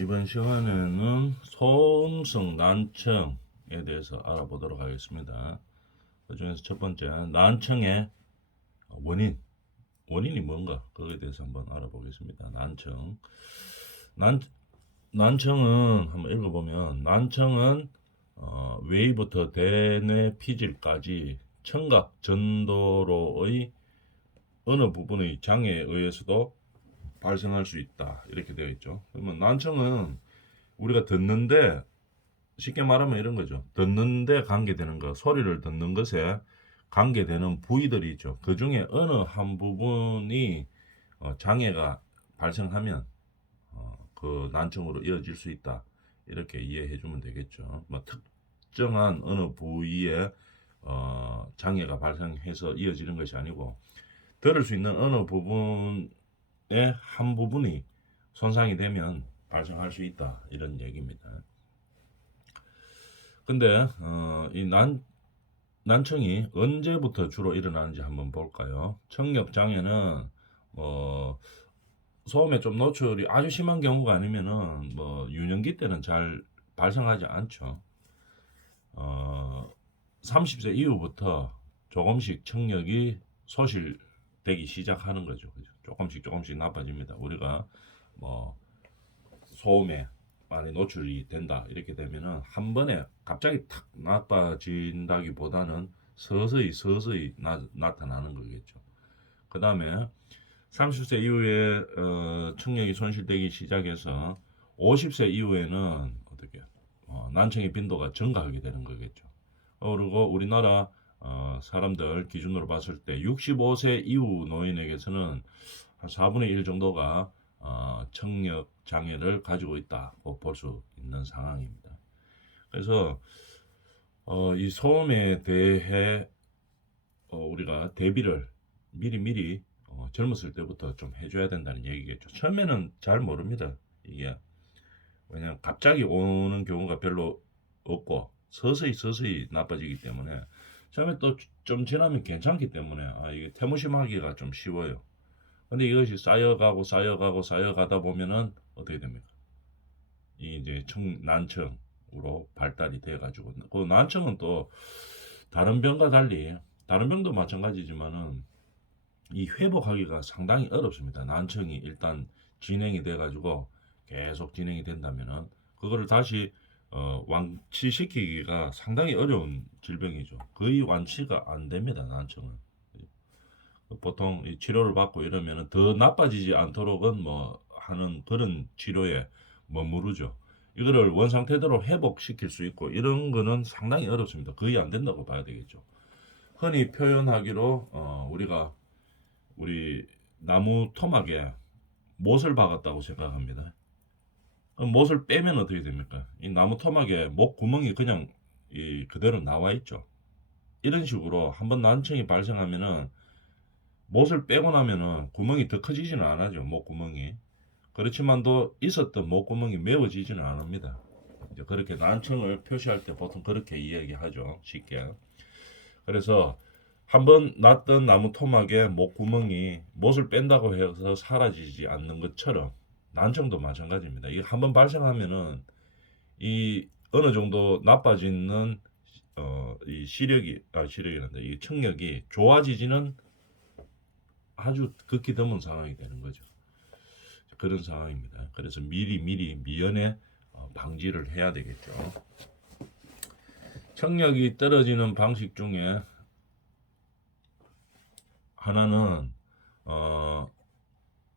이번 시간에는 소음성 난청에 대해서 알아보도록 하겠습니다. 그 중에서 첫 번째, 난청의 원인. 원인이 뭔가, 그거에 대해서 한번 알아보겠습니다. 난청. 난, 난청은, 한번 읽어보면, 난청은, 어, 외부부터 대뇌 피질까지 청각 전도로의 어느 부분의 장애에 의해서도 발생할 수 있다 이렇게 되어 있죠. 그러면 난청은 우리가 듣는데 쉽게 말하면 이런 거죠. 듣는데 관계되는 거, 소리를 듣는 것에 관계되는 부위들이 있죠. 그 중에 어느 한 부분이 어, 장애가 발생하면 어, 그 난청으로 이어질 수 있다 이렇게 이해해 주면 되겠죠. 뭐 특정한 어느 부위에 어, 장애가 발생해서 이어지는 것이 아니고 들을 수 있는 어느 부분 의 한 부분이 손상이 되면 발생할 수 있다 이런 얘기입니다. 근데 어, 이난 난청이 언제부터 주로 일어나는지 한번 볼까요? 청력 장애는 뭐 소음에 좀 노출이 아주 심한 경우가 아니면은 뭐 유년기 때는 잘 발생하지 않죠. 어, 30세 이후부터 조금씩 청력이 소실되기 시작하는 거죠. 그죠? 조금씩 조금씩 나빠집니다. 우리가 뭐 소음에 많이 노출이 된다 이렇게 되면은 한 번에 갑자기 탁 나빠진다기보다는 서서히 서서히 나, 나타나는 거겠죠. 그 다음에 30세 이후에 어, 청력이 손실되기 시작해서 50세 이후에는 어떻게 어, 난청의 빈도가 증가하게 되는 거겠죠. 어, 그리고 우리나라 어, 사람들 기준으로 봤을 때 65세 이후 노인에게서는 한 4분의 1 정도가 어, 청력 장애를 가지고 있다고 볼 수 있는 상황입니다. 그래서 어, 이 소음에 대해 어, 우리가 대비를 미리 미리 어, 젊었을 때부터 좀 해줘야 된다는 얘기겠죠. 처음에는 잘 모릅니다. 이게 왜냐면 갑자기 오는 경우가 별로 없고 서서히 서서히 나빠지기 때문에 처음에 또 좀 지나면 괜찮기 때문에 아 이게 태무심하기가 좀 쉬워요. 근데 이것이 쌓여가고 쌓여가고 쌓여가다 보면은 어떻게 됩니까? 이 이제 청 난청으로 발달이 돼 가지고 그 난청은 또 다른 병과 달리 다른 병도 마찬가지지만은 이 회복하기가 상당히 어렵습니다. 난청이 일단 진행이 돼 가지고 계속 진행이 된다면은 그거를 다시 어, 완치시키기가 상당히 어려운 질병이죠. 거의 완치가 안 됩니다. 난청은. 보통 이 치료를 받고 이러면 더 나빠지지 않도록은 뭐 하는 그런 치료에 머무르죠. 이거를 원상태대로 회복시킬 수 있고 이런 거는 상당히 어렵습니다. 거의 안 된다고 봐야 되겠죠. 흔히 표현하기로 어, 우리가 우리 나무 토막에 못을 박았다고 생각합니다. 그럼 못을 빼면 어떻게 됩니까? 이 나무 토막에 목 구멍이 그냥 이 그대로 나와 있죠. 이런 식으로 한번 난청이 발생하면은 못을 빼고 나면은 구멍이 더 커지지는 않아죠. 목 구멍이. 그렇지만도 있었던 목 구멍이 메워지지는 않습니다. 이제 그렇게 난청을 표시할 때 보통 그렇게 이야기하죠. 쉽게. 그래서 한번 났던 나무 토막에 목 구멍이 못을 뺀다고 해서 사라지지 않는 것처럼 난청도 마찬가지입니다. 이게 한번 발생하면은 이 어느 정도 나빠지는 어, 이 시력이 아 시력이란다. 이 청력이 좋아지지는 아주 극히 드문 상황이 되는 거죠. 그런 상황입니다. 그래서 미리 미리 미연에 어, 방지를 해야 되겠죠. 청력이 떨어지는 방식 중에 하나는 어,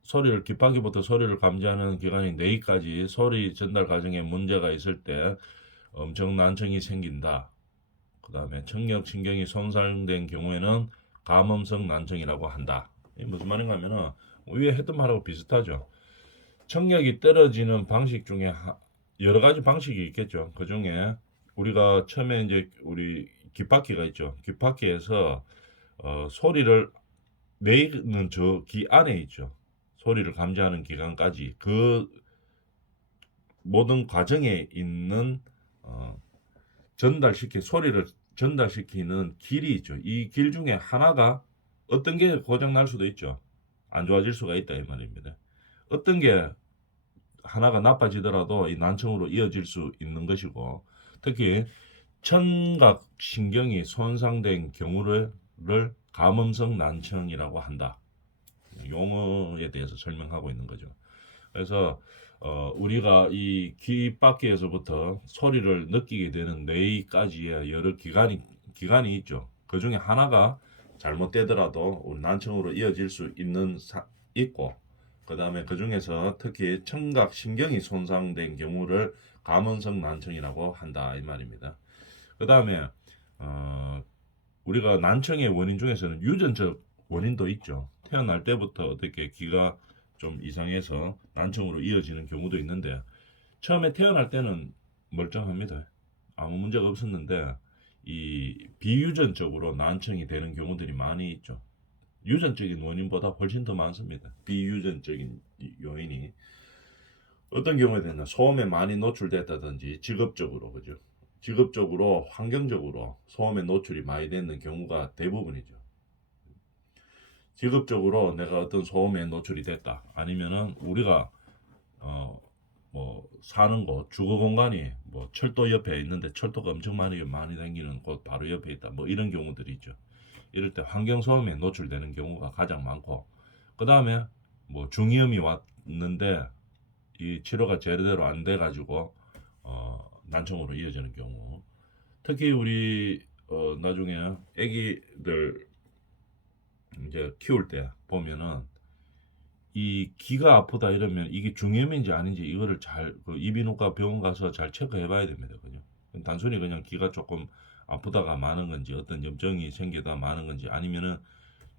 소리를 귓바퀴부터 소리를 감지하는 기관인 뇌까지 소리 전달 과정에 문제가 있을 때 엄청 난청이 생긴다. 그 다음에 청력 신경이 손상된 경우에는 감음성 난청이라고 한다. 이게 무슨 말인가 하면은 위에 했던 말하고 비슷하죠. 청력이 떨어지는 방식 중에 하- 여러 가지 방식이 있겠죠. 그 중에 우리가 처음에 이제 우리 귓바퀴가 있죠. 귓바퀴에서 어, 소리를 내는 저 귀 안에 있죠. 소리를 감지하는 기관까지 그 모든 과정에 있는 어, 전달시키 소리를 전달시키는 길이 있죠. 이 길 중에 하나가 어떤 게 고장 날 수도 있죠. 안 좋아질 수가 있다 이 말입니다. 어떤 게 하나가 나빠지더라도 이 난청으로 이어질 수 있는 것이고 특히 청각 신경이 손상된 경우를 를 감음성 난청이라고 한다. 용어에 대해서 설명하고 있는 거죠. 그래서 어, 우리가 이 귀밖에서부터 소리를 느끼게 되는 뇌까지의 여러 기관이 기관이 있죠. 그 중에 하나가 잘못되더라도 우리 난청으로 이어질 수 있는 사, 있고 그 다음에 그 중에서 특히 청각 신경이 손상된 경우를 감언성 난청이라고 한다 이 말입니다. 그 다음에 어, 우리가 난청의 원인 중에서는 유전적 원인도 있죠. 태어날 때부터 어떻게 귀가 좀 이상해서 난청으로 이어지는 경우도 있는데 처음에 태어날 때는 멀쩡합니다. 아무 문제가 없었는데 이 비유전적으로 난청이 되는 경우들이 많이 있죠. 유전적인 원인보다 훨씬 더 많습니다. 비유전적인 이- 요인이 어떤 경우에 되나 소음에 많이 노출됐다든지 직업적으로 그죠. 직업적으로 환경적으로 소음에 노출이 많이 되는 경우가 대부분이죠. 직업적으로 내가 어떤 소음에 노출이 됐다. 아니면은 우리가 어 뭐 사는 곳 주거 공간이 뭐 철도 옆에 있는데 철도가 엄청 많이 많이 다니는 곳 바로 옆에 있다. 뭐 이런 경우들이 있죠. 이럴 때 환경 소음에 노출되는 경우가 가장 많고 그 다음에 뭐 중이염이 왔는데 이 치료가 제대로 안 돼 가지고 어 난청으로 이어지는 경우 특히 우리 어 나중에 아기들 이제 키울 때 보면은 이 귀가 아프다 이러면 이게 중염인지 아닌지 이거를 잘 그 이비인후과 병원 가서 잘 체크해 봐야 됩니다. 그냥 단순히 그냥 귀가 조금 아프다가 많은 건지 어떤 염증이 생기다 많은 건지 아니면은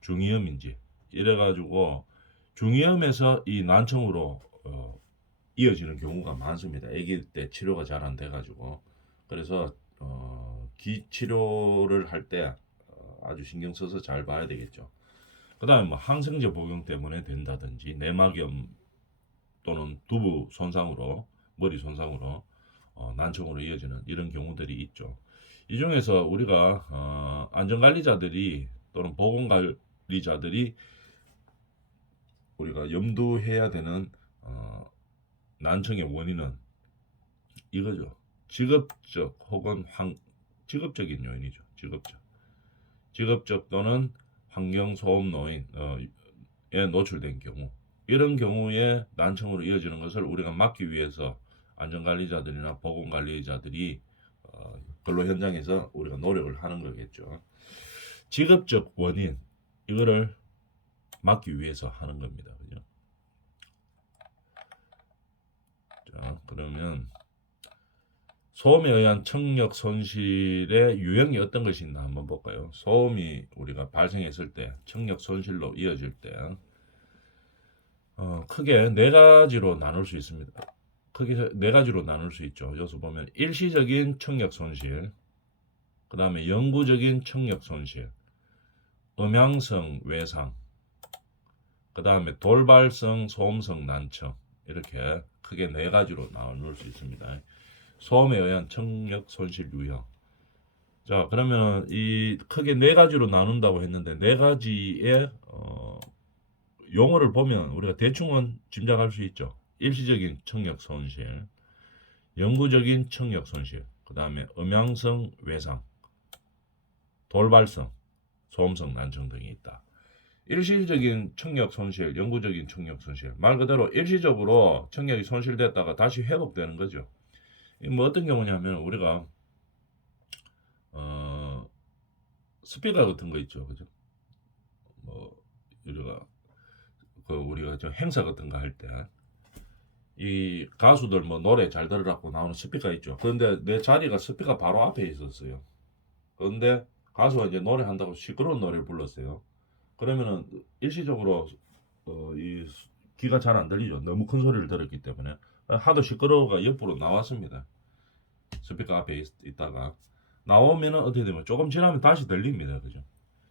중이염인지 이래 가지고 중이염에서 이 난청으로 어, 이어지는 경우가 많습니다. 아기 때 치료가 잘 안 돼 가지고 그래서 어, 귀 치료를 할때 어, 아주 신경 써서 잘 봐야 되겠죠. 그다음에 뭐 항생제 복용 때문에 된다든지 내막염 또는 두부 손상으로 머리 손상으로 어, 난청으로 이어지는 이런 경우들이 있죠. 이 중에서 우리가 어, 안전관리자들이 또는 보건관리자들이 우리가 염두해야 되는 어, 난청의 원인은 이거죠. 직업적 혹은 환, 직업적인 요인이죠. 직업적. 직업적 또는 환경 소음 노인에 노출된 경우 이런 경우에 난청으로 이어지는 것을 우리가 막기 위해서 안전관리자들이나 보건관리자들이 어, 근로 현장에서 우리가 노력을 하는 거겠죠. 직업적 원인 이거를 막기 위해서 하는 겁니다. 그죠? 자, 그러면 소음에 의한 청력 손실의 유형이 어떤 것이 있나 한번 볼까요? 소음이 우리가 발생했을 때 청력 손실로 이어질 때 어, 크게 네 가지로 나눌 수 있습니다. 크게 네 가지로 나눌 수 있죠. 여기서 보면 일시적인 청력 손실, 그 다음에 영구적인 청력 손실, 음향성 외상, 그 다음에 돌발성 소음성 난청 이렇게 크게 네 가지로 나눌 수 있습니다. 소음에 의한 청력 손실 유형. 자, 그러면 이 크게 네 가지로 나눈다고 했는데 네 가지의 어, 용어를 보면 우리가 대충은 짐작할 수 있죠. 일시적인 청력 손실, 영구적인 청력 손실, 그 다음에 음향성 외상, 돌발성, 소음성 난청 등이 있다. 일시적인 청력 손실, 영구적인 청력 손실. 말 그대로 일시적으로 청력이 손실됐다가 다시 회복되는 거죠. 이뭐 어떤 경우냐면 우리가 어 스피커 같은 거 있죠, 그죠? 뭐 우리가 그 우리가 저 행사 같은 거 할 때 이 가수들 뭐 노래 잘 들으라고 나오는 스피커 있죠. 그런데 내 자리가 스피커 바로 앞에 있었어요. 그런데 가수가 이제 노래 한다고 시끄러운 노래를 불렀어요. 그러면은 일시적으로 어, 이 귀가 잘 안 들리죠. 너무 큰 소리를 들었기 때문에 하도 시끄러워가 옆으로 나왔습니다. 스피커 앞에 있, 있다가 나오면은 어떻게 되면 조금 지나면 다시 들립니다. 그죠?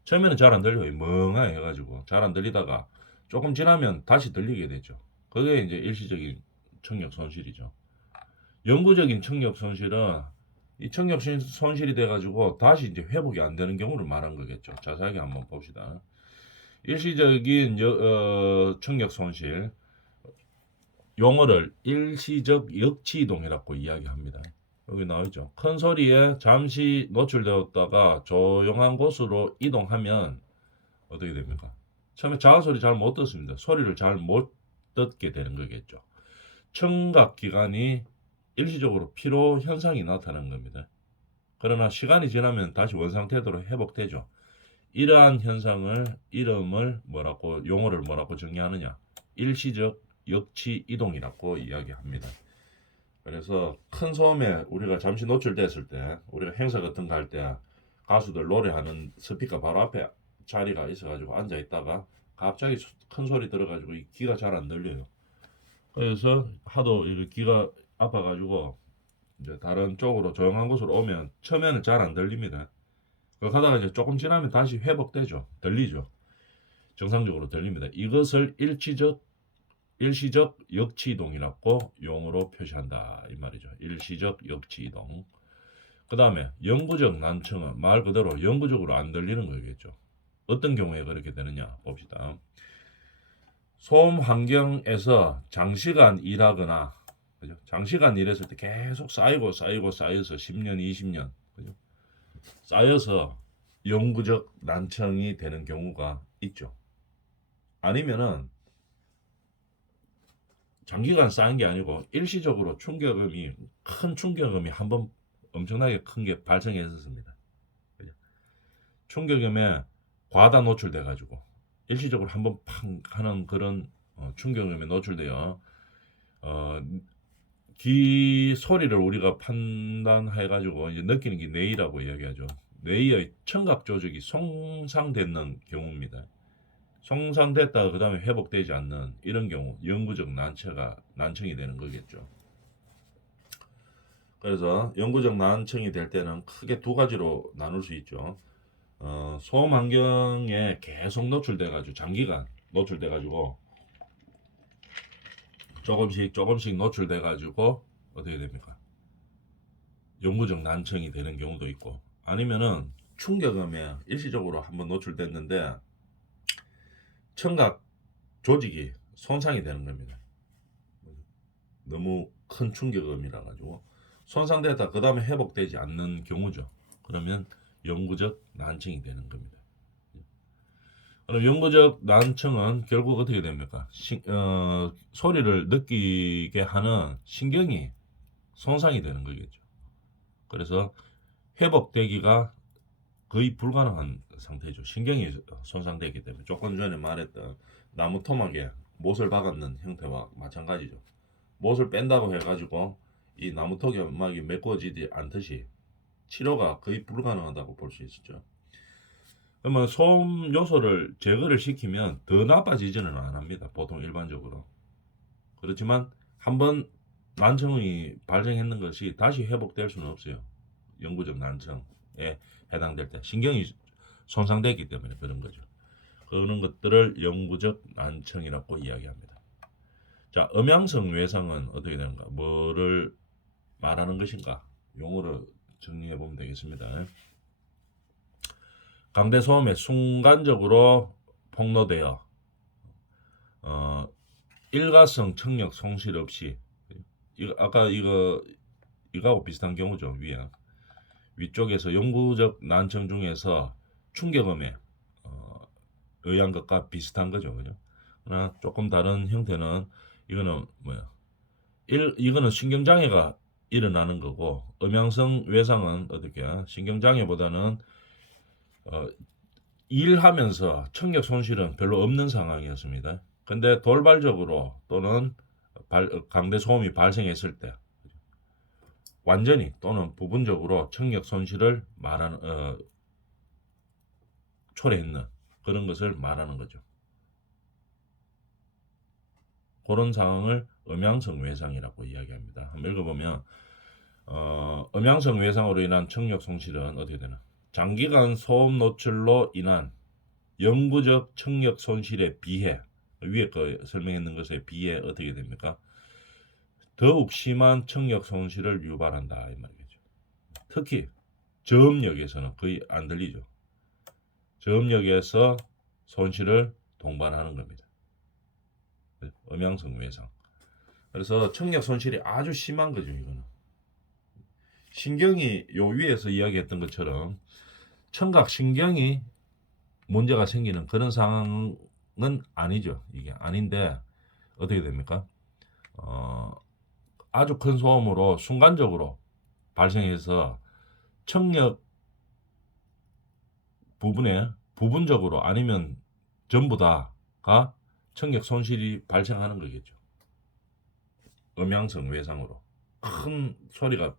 처음에는 잘 안 들려요. 멍하게 해가지고 잘 안 들리다가 조금 지나면 다시 들리게 되죠. 그게 이제 일시적인 청력 손실이죠. 영구적인 청력 손실은 이 청력 손- 손실이 돼가지고 다시 이제 회복이 안 되는 경우를 말한 거겠죠. 자세하게 한번 봅시다. 일시적인 여- 어, 청력 손실 용어를 일시적 역치이동이라고 이야기합니다. 여기 나오죠. 큰 소리에 잠시 노출되었다가 조용한 곳으로 이동하면 어떻게 됩니까? 처음에 작은 소리 잘 못 듣습니다. 소리를 잘 못 듣게 되는 거겠죠. 청각 기관이 일시적으로 피로 현상이 나타나는 겁니다. 그러나 시간이 지나면 다시 원상태도로 회복되죠. 이러한 현상을 이름을 뭐라고 용어를 뭐라고 정의하느냐? 일시적 역치 이동이라고 이야기합니다. 그래서 큰 소음에 우리가 잠시 노출됐을 때 우리가 행사 같은 거 할 때 가수들 노래하는 스피커 바로 앞에 자리가 있어가지고 앉아 있다가 갑자기 소- 큰 소리 들어가지고 이 귀가 잘 안 들려요. 그래서 하도 이 귀가 아파가지고 이제 다른 쪽으로 조용한 곳으로 오면 처음에는 잘 안 들립니다. 그거 하다가 이제 조금 지나면 다시 회복되죠. 들리죠. 정상적으로 들립니다. 이것을 일시적 일시적 역치이동이라고 용어로 표시한다 이 말이죠. 일시적 역치이동. 그 다음에 영구적 난청은 말 그대로 영구적으로 안 들리는 거겠죠. 어떤 경우에 그렇게 되느냐 봅시다. 소음 환경에서 장시간 일하거나 그죠? 장시간 일했을 때 계속 쌓이고 쌓이고 쌓여서 10년, 20년 그죠? 쌓여서 영구적 난청이 되는 경우가 있죠. 아니면은 장기간 쌓인 게 아니고 일시적으로 충격음이 큰 충격음이 한 번 엄청나게 큰 게 발생했었습니다. 충격음에 과다 노출돼 가지고 일시적으로 한 번 팡 하는 그런 어, 충격음에 노출되어 어, 귀 소리를 우리가 판단해 가지고 느끼는 게 뇌이라고 이야기하죠. 뇌의 청각 조직이 손상되는 경우입니다. 손상됐다가 그 다음에 회복되지 않는 이런 경우 영구적 난처가 난청이 되는 거겠죠. 그래서 영구적 난청이 될 때는 크게 두 가지로 나눌 수 있죠. 어, 소음 환경에 계속 노출돼 가지고 장기간 노출돼 가지고 조금씩 조금씩 노출돼 가지고 어떻게 됩니까? 영구적 난청이 되는 경우도 있고 아니면은 충격음에 일시적으로 한번 노출됐는데 청각 조직이 손상이 되는 겁니다. 너무 큰 충격음이라 가지고 손상됐다 그 다음에 회복되지 않는 경우죠. 그러면 영구적 난청이 되는 겁니다. 그럼 영구적 난청은 결국 어떻게 됩니까? 신- 어, 소리를 느끼게 하는 신경이 손상이 되는 거겠죠. 그래서 회복되기가 거의 불가능한 상태죠. 신경이 손상되기 때문에 조금 전에 말했던 나무 토막에 못을 박았는 형태와 마찬가지죠. 못을 뺀다고 해가지고 이 나무 토막이 메꿔지지 않듯이 치료가 거의 불가능하다고 볼 수 있었죠. 그러면 소음 요소를 제거를 시키면 더 나빠지지는 않습니다. 보통 일반적으로. 그렇지만 한번 난청이 발생했는 것이 다시 회복될 수는 없어요. 영구적 난청 에 해당될 때 신경이 손상됐기 때문에 그런 거죠. 그런 것들을 영구적 난청이라고 이야기합니다. 자, 음양성 외상은 어떻게 되는가? 뭐를 말하는 것인가? 용어로 정리해 보면 되겠습니다. 강대 소음에 순간적으로 폭로되어 어, 일가성 청력 손실 없이 이거 아까 이거 이거하고 비슷한 경우죠 위에 위쪽에서 영구적 난청 중에서 충격음에 어, 의한 것과 비슷한 거죠. 그죠? 그러나 조금 다른 형태는 이거는 뭐야? 일, 이거는 신경장애가 일어나는 거고 음양성 외상은 어떻게 신경장애보다는 어, 일하면서 청력 손실은 별로 없는 상황이었습니다. 근데 돌발적으로 또는 발, 강대 소음이 발생했을 때 완전히 또는 부분적으로 청력 손실을 말하는 어, 초래했는 그런 것을 말하는 거죠. 그런 상황을 음양성 외상이라고 이야기합니다. 한번 읽어보면 어, 음양성 외상으로 인한 청력 손실은 어떻게 되나? 장기간 소음 노출로 인한 영구적 청력 손실에 비해 위에 거 설명했는 것에 비해 어떻게 됩니까? 더욱 심한 청력 손실을 유발한다 이 말이겠죠. 특히 저음역에서는 거의 안 들리죠. 저음역에서 손실을 동반하는 겁니다. 음양성 외상. 그래서 청력 손실이 아주 심한 거죠, 이거는. 신경이 요 위에서 이야기했던 것처럼 청각 신경이 문제가 생기는 그런 상황은 아니죠. 이게 아닌데 어떻게 됩니까? 어, 아주 큰 소음으로 순간적으로 발생해서 청력 부분에 부분적으로 아니면 전부 다가 청력 손실이 발생하는 거겠죠. 음향성 외상으로 큰 소리가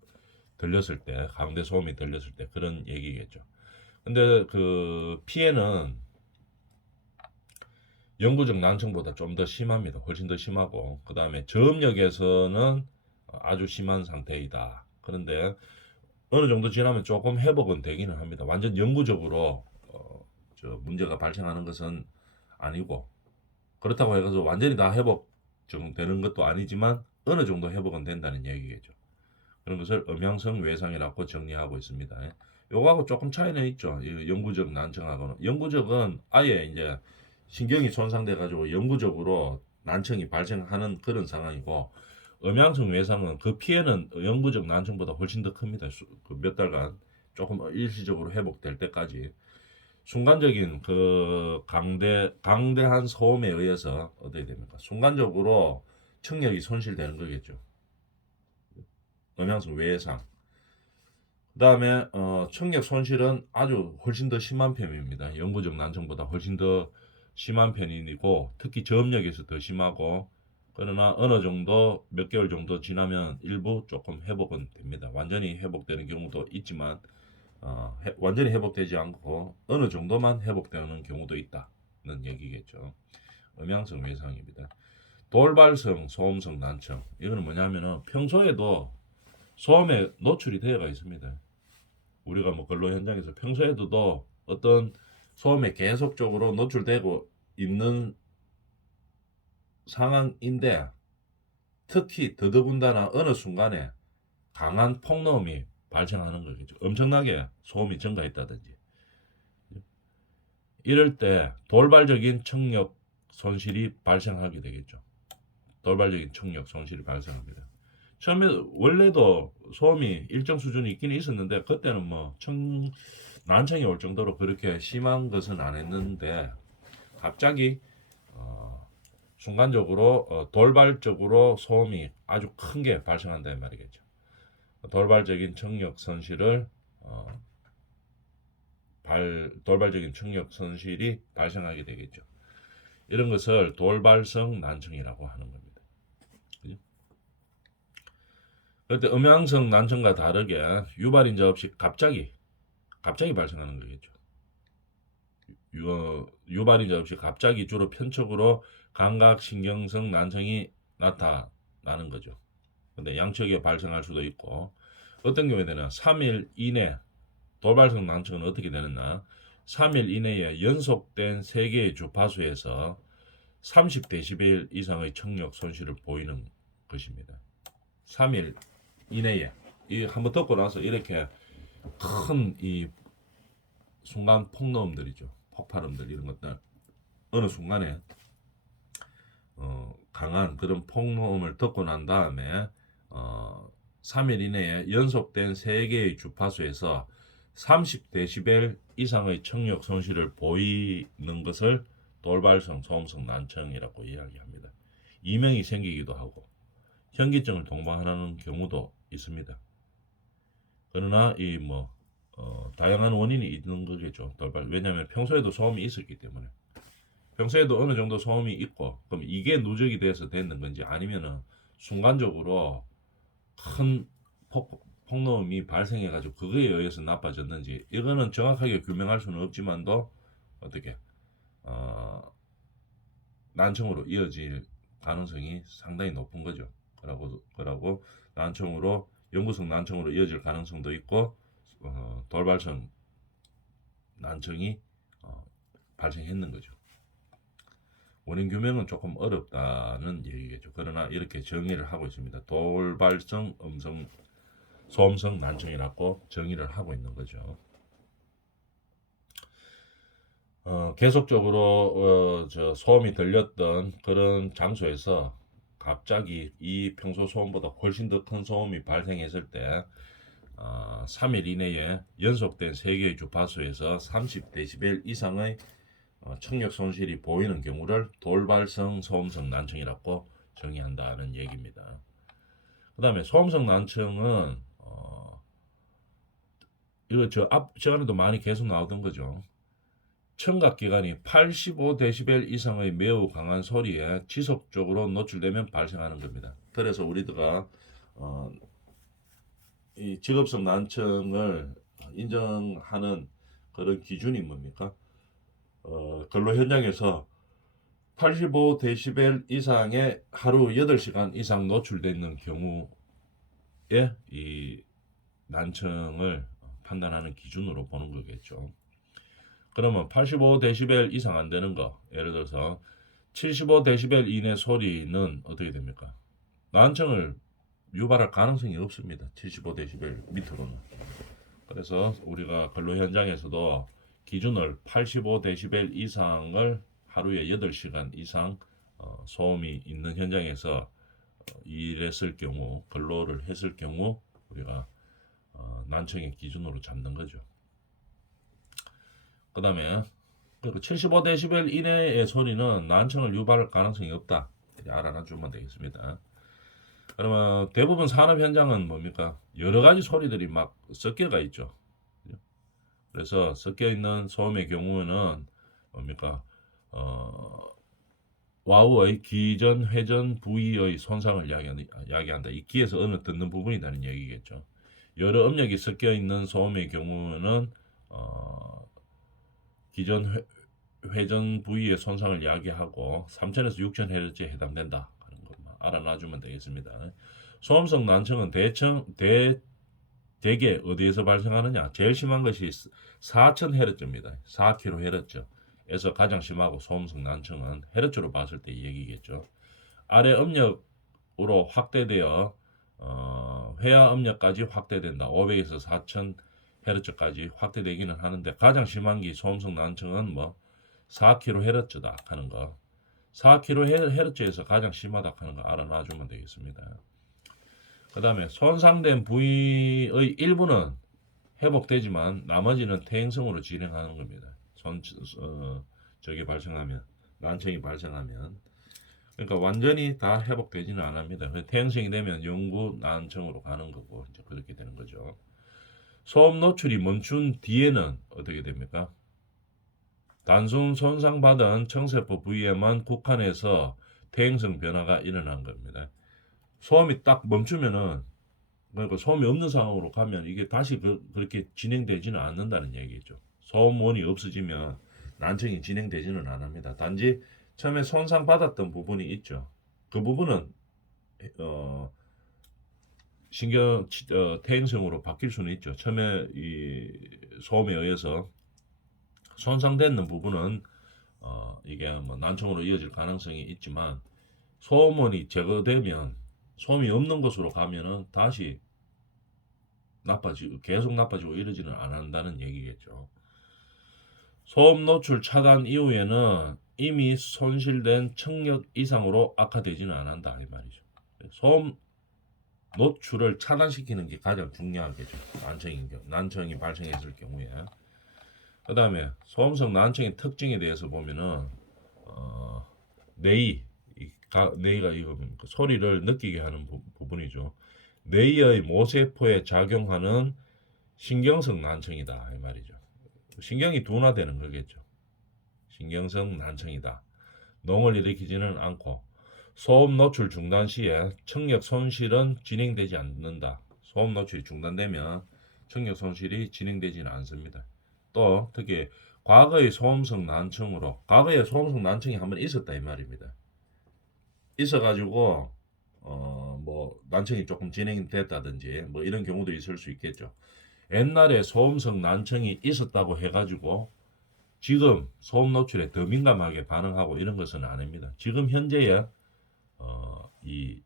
들렸을 때 가운데 소음이 들렸을 때 그런 얘기겠죠. 근데 그 피해는 영구적 난청보다 좀 더 심합니다. 훨씬 더 심하고 그 다음에 저음력에서는 아주 심한 상태이다. 그런데 어느 정도 지나면 조금 회복은 되기는 합니다. 완전 영구적으로 어, 저 문제가 발생하는 것은 아니고 그렇다고 해서 완전히 다 회복 되는 것도 아니지만 어느 정도 회복은 된다는 얘기겠죠. 그런 것을 음향성 외상이라고 정리하고 있습니다. 요거하고 조금 차이는 있죠. 이 영구적 난청하고는 영구적은 아예 이제 신경이 손상돼 가지고 영구적으로 난청이 발생하는 그런 상황이고 음향성 외상은 그 피해는 영구적 난청보다 훨씬 더 큽니다. 그 몇 달간 조금 일시적으로 회복될 때까지 순간적인 그 강대 강대한 소음에 의해서 어떻게 됩니까? 순간적으로 청력이 손실되는 거겠죠. 음향성 외상. 그다음에 어, 청력 손실은 아주 훨씬 더 심한 편입니다. 영구적 난청보다 훨씬 더 심한 편이고 특히 저음력에서 더 심하고 그러나 어느 정도 몇 개월 정도 지나면 일부 조금 회복은 됩니다. 완전히 회복되는 경우도 있지만 어, 해- 완전히 회복되지 않고 어느 정도만 회복되는 경우도 있다는 얘기겠죠. 음향성 외상입니다. 돌발성 소음성 난청 이거는 뭐냐면은 평소에도 소음에 노출이 되어가 있습니다. 우리가 뭐 근로 현장에서 평소에도 어떤 소음에 계속적으로 노출되고 있는 상황인데 특히 더더군다나 어느 순간에 강한 폭로음이 발생하는 거겠죠. 엄청나게 소음이 증가했다든지. 이럴 때 돌발적인 청력 손실이 발생하게 되겠죠. 돌발적인 청력 손실이 발생합니다. 처음에 원래도 소음이 일정 수준이 있기는 있었는데 그때는 뭐 청, 난청이 올 정도로 그렇게 심한 것은 안 했는데 갑자기 어, 순간적으로 어, 돌발적으로 소음이 아주 큰 게 발생한다는 말이겠죠. 돌발적인 청력 손실을 어, 발, 돌발적인 청력 손실이 발생하게 되겠죠. 이런 것을 돌발성 난청이라고 하는 겁니다. 그죠? 그때 음향성 난청과 다르게 유발 인자 없이 갑자기 갑자기 발생하는 거겠죠. 유, 유발 인자 없이 갑자기 주로 편측으로 감각신경성 난청이 나타나는 거죠. 근데 양측에 발생할 수도 있고 어떤 경우에는 3일 이내 돌발성 난청은 어떻게 되느냐 3일 이내에 연속된 3개의 주파수에서 30dB 이상의 청력 손실을 보이는 것입니다. 3일 이내에 이 한번 듣고 나서 이렇게 큰 이 순간 폭로음들이죠. 폭발음들 이런 것들 어느 순간에 어, 강한 그런 폭로음을 듣고 난 다음에 어, 3일 이내에 연속된 3개의 주파수에서 30dB 이상의 청력 손실을 보이는 것을 돌발성 소음성 난청이라고 이야기합니다. 이명이 생기기도 하고 현기증을 동반하는 경우도 있습니다. 그러나 이뭐 어, 다양한 원인이 있는 거겠죠. 돌발 왜냐하면 평소에도 소음이 있었기 때문에 평소에도 어느 정도 소음이 있고 그럼 이게 누적이 돼서 되는 건지 아니면은 순간적으로 큰 폭, 폭로음이 발생해가지고 그거에 의해서 나빠졌는지 이거는 정확하게 규명할 수는 없지만도 어떻게 어, 난청으로 이어질 가능성이 상당히 높은 거죠. 그러고 그러고 난청으로 영구성 난청으로 이어질 가능성도 있고 어, 돌발성 난청이 어, 발생했는 거죠. 원인 규명은 조금 어렵다는 얘기겠죠. 그러나 이렇게 정의를 하고 있습니다. 돌발성 음성 소음성 난청이라고 정의를 하고 있는 거죠. 어, 계속적으로 어, 저 소음이 들렸던 그런 장소에서 갑자기 이 평소 소음보다 훨씬 더 큰 소음이 발생했을 때 어, 3일 이내에 연속된 세 개의 주파수에서 30dB 이상의 어, 청력 손실이 보이는 경우를 돌발성 소음성 난청이라고 정의한다는 얘기입니다. 그 다음에 소음성 난청은 어, 이거 저 앞 시간에도 많이 계속 나오던 거죠. 청각 기관이 85dB 이상의 매우 강한 소리에 지속적으로 노출되면 발생하는 겁니다. 그래서 우리가 어, 이 직업성 난청을 인정하는 그런 기준이 뭡니까? 어, 근로 현장에서 85dB 이상의 하루 8시간 이상 노출되는 경우에 이 난청을 판단하는 기준으로 보는 거겠죠. 그러면 85dB 이상 안 되는 거, 예를 들어서 75dB 이내 소리는 어떻게 됩니까? 난청을 유발할 가능성이 없습니다. 75dB 밑으로는. 그래서 우리가 근로 현장에서도 기준을 85dB 이상을 하루에 8시간 이상 어, 소음이 있는 현장에서 어, 일했을 경우, 근로를 했을 경우 우리가 어, 난청의 기준으로 잡는 거죠. 그 다음에 75dB 이내의 소리는 난청을 유발할 가능성이 없다. 알아놔주면 되겠습니다. 그러면 대부분 산업 현장은 뭡니까? 여러 가지 소리들이 막 섞여가 있죠. 그래서 섞여 있는 소음의 경우는 뭡니까? 어, 와우의 기전 회전 부위의 손상을 이야기한다. 이야기한다. 이 귀에서 어느 듣는 부분이라는 얘기겠죠. 여러 음력이 섞여 있는 소음의 경우는 어, 기존 회, 회전 부위의 손상을 이야기하고 3천에서 6천 헤르츠에 해당된다 알아놔주면 되겠습니다. 소음성 난청은 대청 대 대개 어디에서 발생하느냐? 제일 심한 것이 4천 헤르츠입니다. 4kHz 헤르츠. 에서 가장 심하고 소음성 난청은 헤르츠로 봤을 때 얘기겠죠. 아래 음력으로 확대되어 어, 회화 음력까지 확대된다. 500에서 4000 헤르츠까지 확대되기는 하는데 가장 심한 게 소음성 난청은 뭐 4kHz다 하는 거. 4kHz에서 가장 심하다 하는 거 알아놔주면 되겠습니다. 그 다음에 손상된 부위의 일부는 회복되지만 나머지는 퇴행성으로 진행하는 겁니다. 손, 어, 저게 발생하면 난청이 발생하면 그러니까 완전히 다 회복되지는 않습니다. 퇴행성이 되면 영구 난청으로 가는 거고 이제 그렇게 되는 거죠. 소음 노출이 멈춘 뒤에는 어떻게 됩니까? 단순 손상받은 청세포 부위에만 국한해서 퇴행성 변화가 일어난 겁니다. 소음이 딱 멈추면은 그러니까 소음이 없는 상황으로 가면 이게 다시 그, 그렇게 진행되지는 않는다는 얘기죠. 소음원이 없어지면 난청이 진행되지는 않습니다. 단지 처음에 손상 받았던 부분이 있죠. 그 부분은 어, 신경 어, 퇴행성으로 바뀔 수는 있죠. 처음에 이 소음에 의해서 손상되는 부분은 어, 이게 뭐 난청으로 이어질 가능성이 있지만 소음원이 제거되면 소음이 없는 곳으로 가면은 다시 나빠지고 계속 나빠지고 이러지는 않는다는 얘기겠죠. 소음 노출 차단 이후에는 이미 손실된 청력 이상으로 악화되지는 않는다 이 말이죠. 소음 노출을 차단시키는 게 가장 중요하겠죠. 난청인 경우, 난청이 발생했을 경우에. 그 다음에 소음성 난청의 특징에 대해서 보면은 어, 뇌이 이 가, 뇌가 이거 뭡니까? 소리를 느끼게 하는 부, 부분이죠. 뇌의 모세포에 작용하는 신경성 난청이다 이 말이죠. 신경이 둔화되는 거겠죠. 신경성 난청이다. 농을 일으키지는 않고 소음 노출 중단 시에 청력 손실은 진행되지 않는다. 소음 노출이 중단되면 청력 손실이 진행되지는 않습니다. 또 특히 과거의 소음성 난청으로 과거에 소음성 난청이 한 번 있었다 이 말입니다. 있어가지고 어 뭐 난청이 조금 진행됐다든지 뭐 이런 경우도 있을 수 있겠죠. 옛날에 소음성 난청이 있었다고 해가지고 지금 소음 노출에 더 민감하게 반응하고 이런 것은 아닙니다. 지금 현재의 어, 이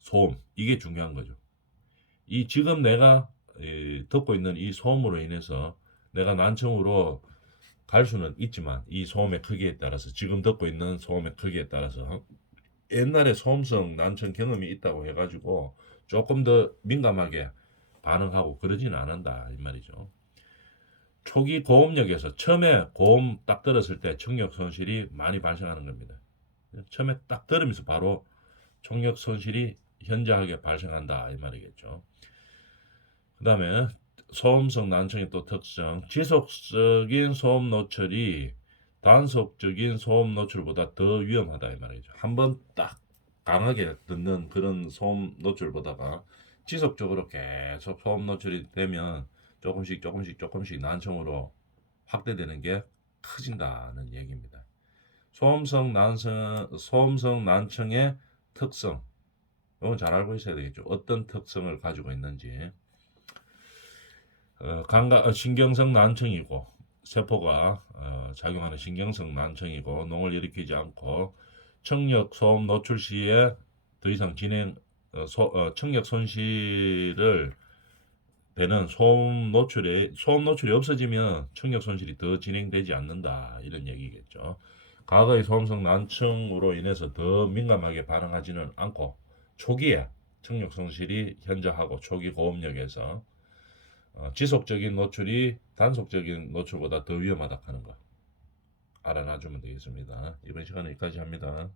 소음 이게 중요한 거죠. 이 지금 내가 이, 듣고 있는 이 소음으로 인해서 내가 난청으로 갈 수는 있지만 이 소음의 크기에 따라서 지금 듣고 있는 소음의 크기에 따라서 옛날에 소음성 난청 경험이 있다고 해가지고 조금 더 민감하게 반응하고 그러지는 않는다 이 말이죠. 초기 고음역에서 처음에 고음 딱 들었을 때 청력 손실이 많이 발생하는 겁니다. 처음에 딱 들으면서 바로 청력 손실이 현저하게 발생한다 이 말이겠죠. 그 다음에 소음성 난청의 또 특성 지속적인 소음 노출이 단속적인 소음 노출보다 더 위험하다 이 말이죠. 한 번 딱 강하게 듣는 그런 소음 노출보다가 지속적으로 계속 소음 노출이 되면 조금씩 조금씩 조금씩 난청으로 확대되는 게 커진다는 얘기입니다. 소음성 난청 소음성 난청의 특성 이건 잘 알고 있어야 되겠죠. 어떤 특성을 가지고 있는지 어, 감각 어, 신경성 난청이고 세포가 어, 작용하는 신경성 난청이고 농을 일으키지 않고 청력 소음 노출 시에 더 이상 진행 어, 소, 어, 청력 손실을 되는 소음 노출에 소음 노출이 없어지면 청력 손실이 더 진행되지 않는다 이런 얘기겠죠. 과거의 소음성 난청으로 인해서 더 민감하게 반응하지는 않고 초기에 청력 손실이 현저하고 초기 고음력에서 어, 지속적인 노출이 단속적인 노출보다 더 위험하다 하는 거 알아놔주면 되겠습니다. 이번 시간은 여기까지 합니다.